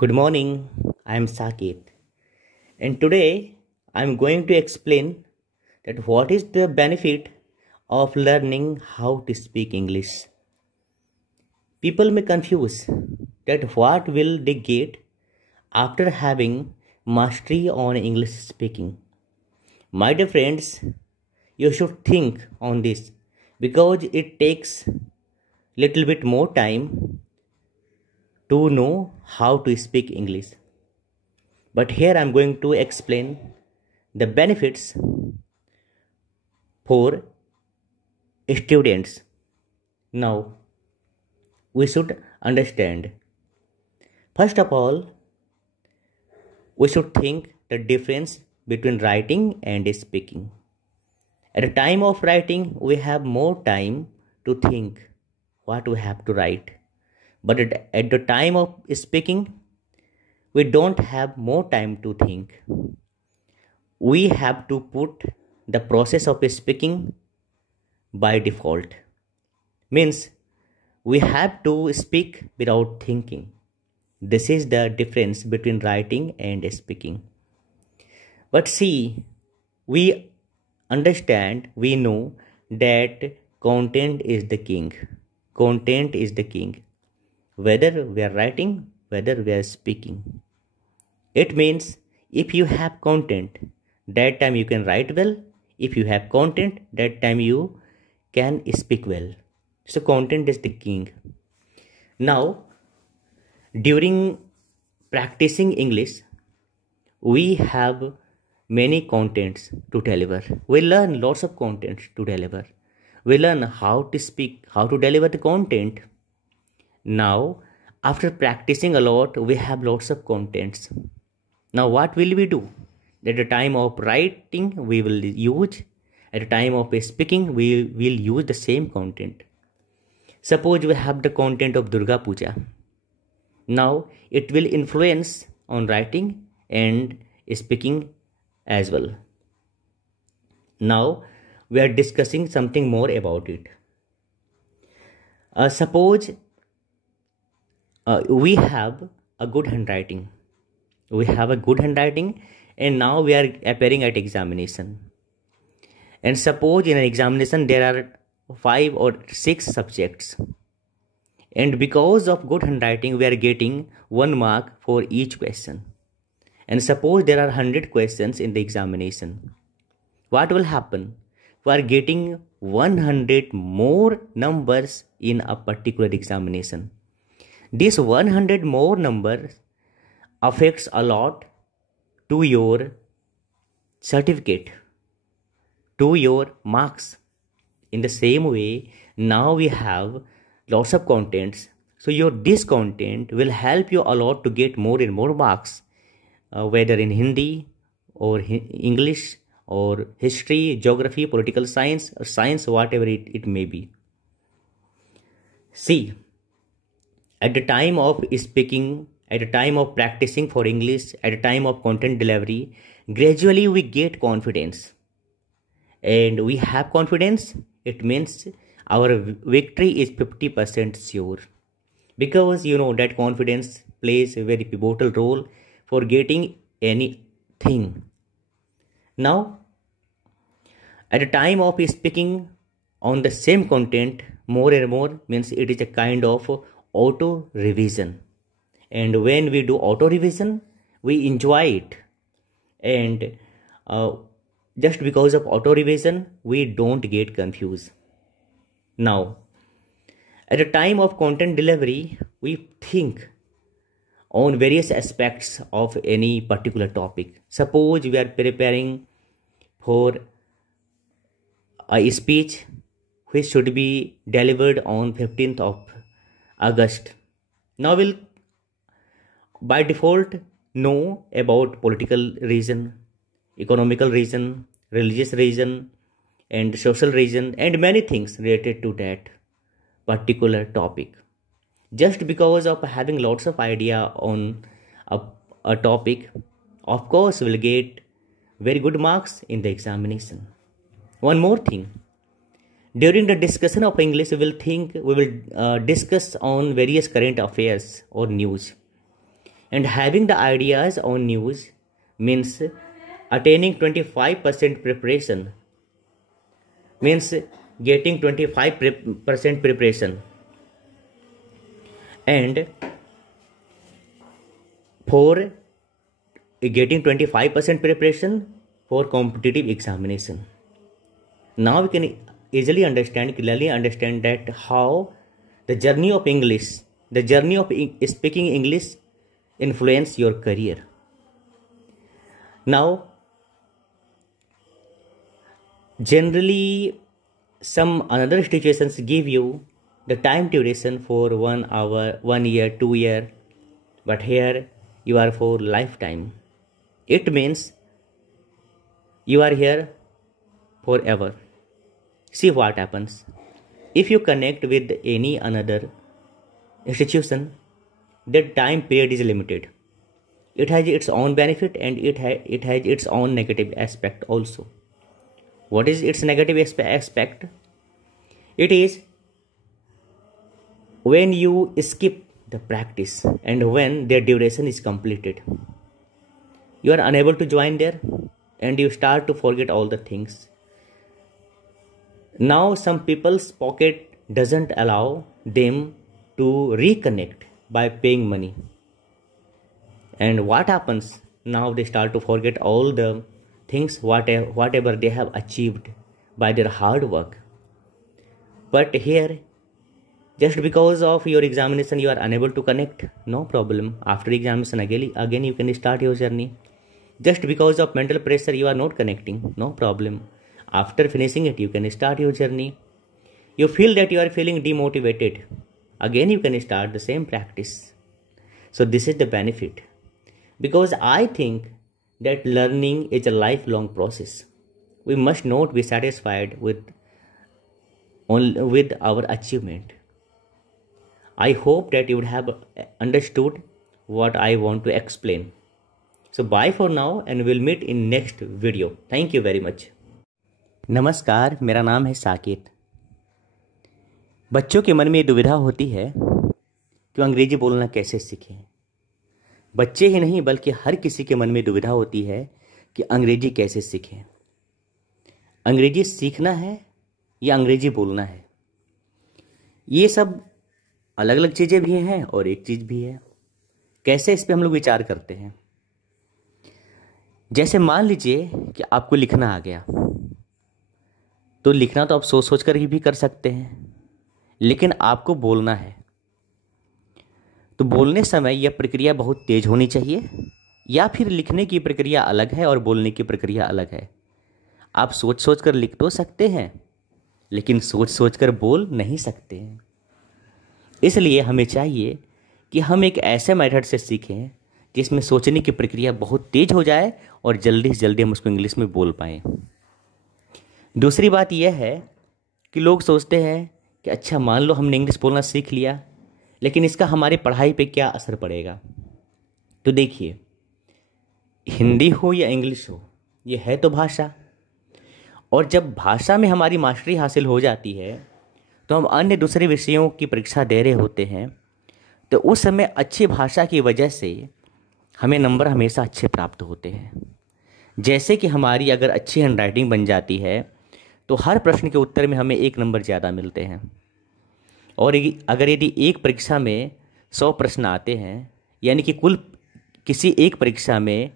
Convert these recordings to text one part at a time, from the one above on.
Good morning, I am Sakit, and today I am going to explain that what is the benefit of learning how to speak English. People may confuse that what will they get after having mastery on English speaking. My dear friends, you should think on this because it takes little bit more time to know how to speak English. But here I am going to explain the benefits for students. Now, we should understand. First of all, we should think the difference between writing and speaking. At the time of writing, we have more time to think what we have to write. But at the time of speaking, we don't have more time to think. We have to put the process of speaking by default. Means we have to speak without thinking. This is the difference between writing and speaking. But see, we understand, we know that content is the king. Content is the king. Whether we are writing, whether we are speaking. It means if you have content, that time you can write well. If you have content, that time you can speak well. So content is the king. Now, during practicing English, we have many contents to deliver. We learn lots of contents to deliver. We learn how to speak, how to deliver the content. Now, after practicing a lot, we have lots of contents. Now, what will we do? At the time of writing, we will use. At the time of speaking, we will use the same content. Suppose we have the content of Durga Puja. Now, it will influence on writing and speaking as well. Now, we are discussing something more about it. Suppose we have a good handwriting. We have a good handwriting and now we are appearing at examination. And suppose in an examination there are 5 or 6 subjects. And because of good handwriting we are getting 1 mark for each question. And suppose there are 100 questions in the examination. What will happen? We are getting 100 more numbers in a particular examination. This 100 more numbers affects a lot to your certificate, to your marks. In the same way, now we have lots of contents. So this content will help you a lot to get more and more marks, whether in Hindi or English or history, geography, political science, or science, whatever it may be. See, at the time of speaking, at the time of practicing for English, at the time of content delivery, gradually we get confidence. And we have confidence, it means our victory is 50% sure. Because you know that confidence plays a very pivotal role for getting anything. Now, at the time of speaking on the same content, more and more means it is a kind of auto revision. And when we do auto revision, we enjoy it. And just because of auto revision, we don't get confused. Now, at the time of content delivery, we think on various aspects of any particular topic. Suppose we are preparing for a speech which should be delivered on 15th of August. Now we'll by default know about political reason, economical reason, religious reason, and social reason, and many things related to that particular topic. Just because of having lots of idea on a topic, of course we'll get very good marks in the examination. One more thing. During the discussion of English, we will discuss on various current affairs or news. And having the ideas on news means attaining 25% preparation, means getting 25% preparation. And for getting 25% preparation for competitive examination. Now we can easily understand, clearly understand that how the journey of English, the journey of speaking English influence your career. Now, generally, some another situations give you the time duration for 1 hour, 1 year, 2 year, but here you are for lifetime. It means you are here forever. See what happens. If you connect with any another institution, that time period is limited. It has its own benefit and it has its own negative aspect also. What is its negative aspect? It is when you skip the practice and when their duration is completed. You are unable to join there and you start to forget all the things. Now some people's pocket doesn't allow them to reconnect by paying money. And what happens? Now they start to forget all the things, whatever they have achieved by their hard work. But here, just because of your examination you are unable to connect, no problem. After examination again you can start your journey. Just because of mental pressure you are not connecting, no problem. After finishing it you can start your journey. You feel that you are feeling demotivated, again you can start the same practice. So this is the benefit. Because I think that learning is a lifelong process. We must not be satisfied with our achievement. I hope that you would have understood what I want to explain. So bye for now and we'll meet in next video. Thank you very much. नमस्कार, मेरा नाम है साकेत। बच्चों के मन में दुविधा होती है कि अंग्रेजी बोलना कैसे सीखें। बच्चे ही नहीं बल्कि हर किसी के मन में दुविधा होती है कि अंग्रेजी कैसे सीखें। अंग्रेजी सीखना है या अंग्रेजी बोलना है। ये सब अलग अलग चीज़ें भी हैं और एक चीज़ भी है। कैसे इस पे हम लोग विचार करते हैं। जैसे मान लीजिए कि आपको लिखना आ गया, तो लिखना तो आप सोच सोच कर ही भी कर सकते हैं, लेकिन आपको बोलना है तो बोलने समय यह प्रक्रिया बहुत तेज होनी चाहिए, या फिर लिखने की प्रक्रिया अलग है और बोलने की प्रक्रिया अलग है। आप सोच सोच कर लिख तो सकते हैं, लेकिन सोच सोच कर बोल नहीं सकते हैं। इसलिए हमें चाहिए कि हम एक ऐसे मेथड से सीखें जिसमें सोचने की प्रक्रिया बहुत तेज हो जाए और जल्दी से जल्दी हम उसको इंग्लिश में बोल पाएँ। दूसरी बात यह है कि लोग सोचते हैं कि अच्छा मान लो हमने इंग्लिश बोलना सीख लिया, लेकिन इसका हमारी पढ़ाई पे क्या असर पड़ेगा। तो देखिए, हिंदी हो या इंग्लिश हो, ये है तो भाषा, और जब भाषा में हमारी मास्टरी हासिल हो जाती है तो हम अन्य दूसरे विषयों की परीक्षा दे रहे होते हैं, तो उस समय अच्छी भाषा की वजह से हमें नंबर हमेशा अच्छे प्राप्त होते हैं। जैसे कि हमारी अगर अच्छी हैंडराइटिंग बन जाती है तो हर प्रश्न के उत्तर में हमें 1 नंबर ज़्यादा मिलते हैं। और अगर यदि एक परीक्षा में 100 प्रश्न आते हैं, यानी कि कुल किसी एक परीक्षा में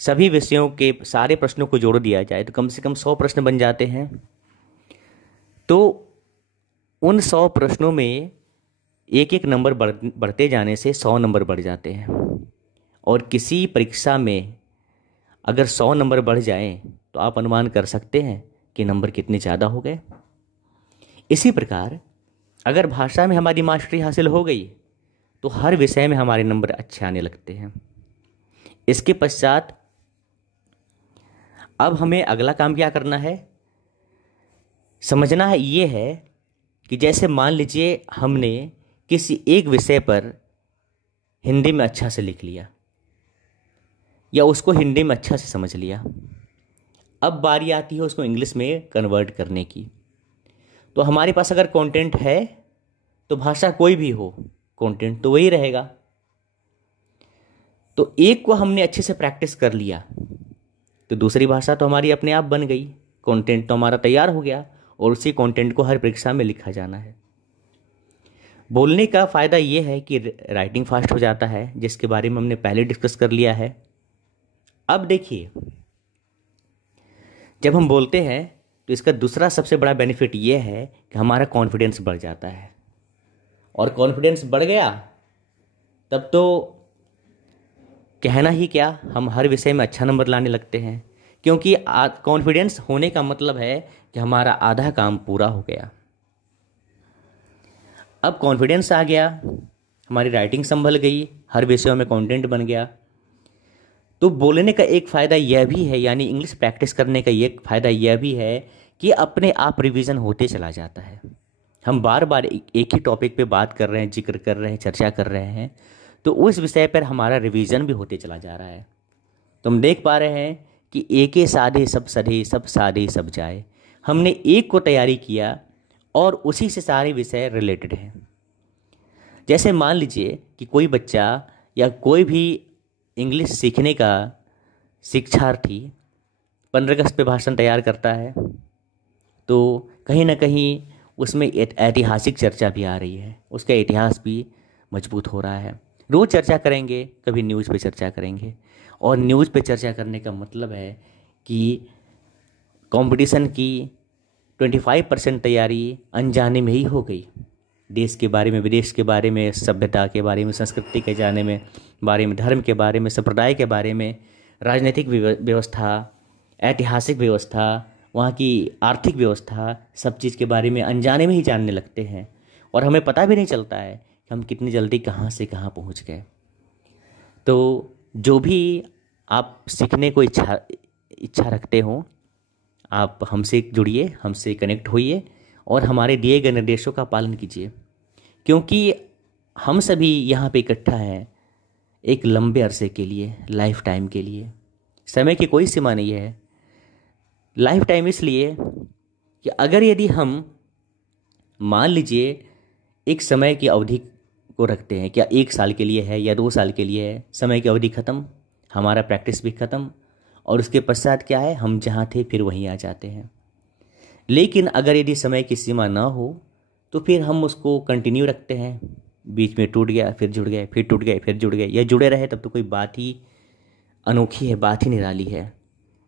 सभी विषयों के सारे प्रश्नों को जोड़ दिया जाए तो कम से कम 100 प्रश्न बन जाते हैं। तो उन 100 प्रश्नों में एक एक नंबर बढ़ते जाने से 100 नंबर बढ़ जाते हैं। और किसी परीक्षा में अगर 100 नंबर बढ़ जाएं तो आप अनुमान कर सकते हैं कि नंबर कितने ज़्यादा हो गए। इसी प्रकार अगर भाषा में हमारी मास्टरी हासिल हो गई तो हर विषय में हमारे नंबर अच्छे आने लगते हैं। इसके पश्चात अब हमें अगला काम क्या करना है, समझना है। ये है कि जैसे मान लीजिए हमने किसी एक विषय पर हिंदी में अच्छा से लिख लिया या उसको हिंदी में अच्छा से समझ लिया, अब बारी आती है उसको इंग्लिश में कन्वर्ट करने की। तो हमारे पास अगर कंटेंट है तो भाषा कोई भी हो, कंटेंट तो वही रहेगा। तो एक को हमने अच्छे से प्रैक्टिस कर लिया तो दूसरी भाषा तो हमारी अपने आप बन गई, कंटेंट तो हमारा तैयार हो गया और उसी कंटेंट को हर परीक्षा में लिखा जाना है। बोलने का फ़ायदा ये है कि राइटिंग फास्ट हो जाता है, जिसके बारे में हमने पहले डिस्कस कर लिया है। अब देखिए, जब हम बोलते हैं तो इसका दूसरा सबसे बड़ा बेनिफिट ये है कि हमारा कॉन्फिडेंस बढ़ जाता है, और कॉन्फिडेंस बढ़ गया तब तो कहना ही क्या, हम हर विषय में अच्छा नंबर लाने लगते हैं, क्योंकि कॉन्फिडेंस होने का मतलब है कि हमारा आधा काम पूरा हो गया। अब कॉन्फिडेंस आ गया, हमारी राइटिंग संभल गई, हर विषयों में कंटेंट बन गया, तो बोलने का एक फ़ायदा यह भी है, यानी इंग्लिश प्रैक्टिस करने का एक फ़ायदा यह भी है कि अपने आप रिवीजन होते चला जाता है। हम बार बार एक ही टॉपिक पे बात कर रहे हैं, जिक्र कर रहे हैं, चर्चा कर रहे हैं, तो उस विषय पर हमारा रिवीजन भी होते चला जा रहा है। तो हम देख पा रहे हैं कि एके साधे सब सधे, सब साधे सब जाए। हमने एक को तैयारी किया और उसी से सारे विषय रिलेटेड हैं। जैसे मान लीजिए कि कोई बच्चा या कोई भी इंग्लिश सीखने का शिक्षार्थी 15 अगस्त पे भाषण तैयार करता है, तो कहीं ना कहीं उसमें ऐतिहासिक चर्चा भी आ रही है, उसका इतिहास भी मजबूत हो रहा है। रोज़ चर्चा करेंगे, कभी न्यूज़ पे चर्चा करेंगे, और न्यूज़ पे चर्चा करने का मतलब है कि कंपटीशन की 25% तैयारी अनजाने में ही हो गई। देश के बारे में, विदेश के बारे में, सभ्यता के बारे में, संस्कृति के जाने में बारे में, धर्म के बारे में, संप्रदाय के बारे में, राजनीतिक व्यवस्था, ऐतिहासिक व्यवस्था, वहाँ की आर्थिक व्यवस्था, सब चीज़ के बारे में अनजाने में ही जानने लगते हैं, और हमें पता भी नहीं चलता है कि हम कितनी जल्दी कहाँ से कहाँ पहुँच गए। तो जो भी आप सीखने को इच्छा रखते हो, आप हमसे जुड़िए, हमसे कनेक्ट होइए और हमारे दिए गए निर्देशों का पालन कीजिए, क्योंकि हम सभी यहाँ पे इकट्ठा हैं एक लंबे अरसे के लिए, लाइफ टाइम के लिए। समय की कोई सीमा नहीं है। लाइफ टाइम इसलिए कि अगर यदि हम मान लीजिए एक समय की अवधि को रखते हैं, क्या 1 साल के लिए है या 2 साल के लिए है, समय की अवधि ख़त्म, हमारा प्रैक्टिस भी ख़त्म, और उसके पश्चात क्या है, हम जहाँ थे फिर वहीं आ जाते हैं। लेकिन अगर यदि समय की सीमा ना हो तो फिर हम उसको कंटिन्यू रखते हैं, बीच में टूट गया फिर जुड़ गए, फिर टूट गए फिर जुड़ गए, या जुड़े रहे तब तो कोई बात ही अनोखी है, बात ही निराली है।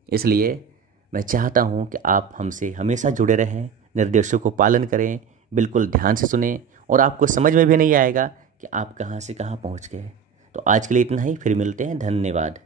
इसलिए मैं चाहता हूँ कि आप हमसे हमेशा जुड़े रहें, निर्देशों को पालन करें, बिल्कुल ध्यान से सुने, और आपको समझ में भी नहीं आएगा कि आप कहाँ से कहाँ पहुँच गए। तो आज के लिए इतना ही, फिर मिलते हैं। धन्यवाद।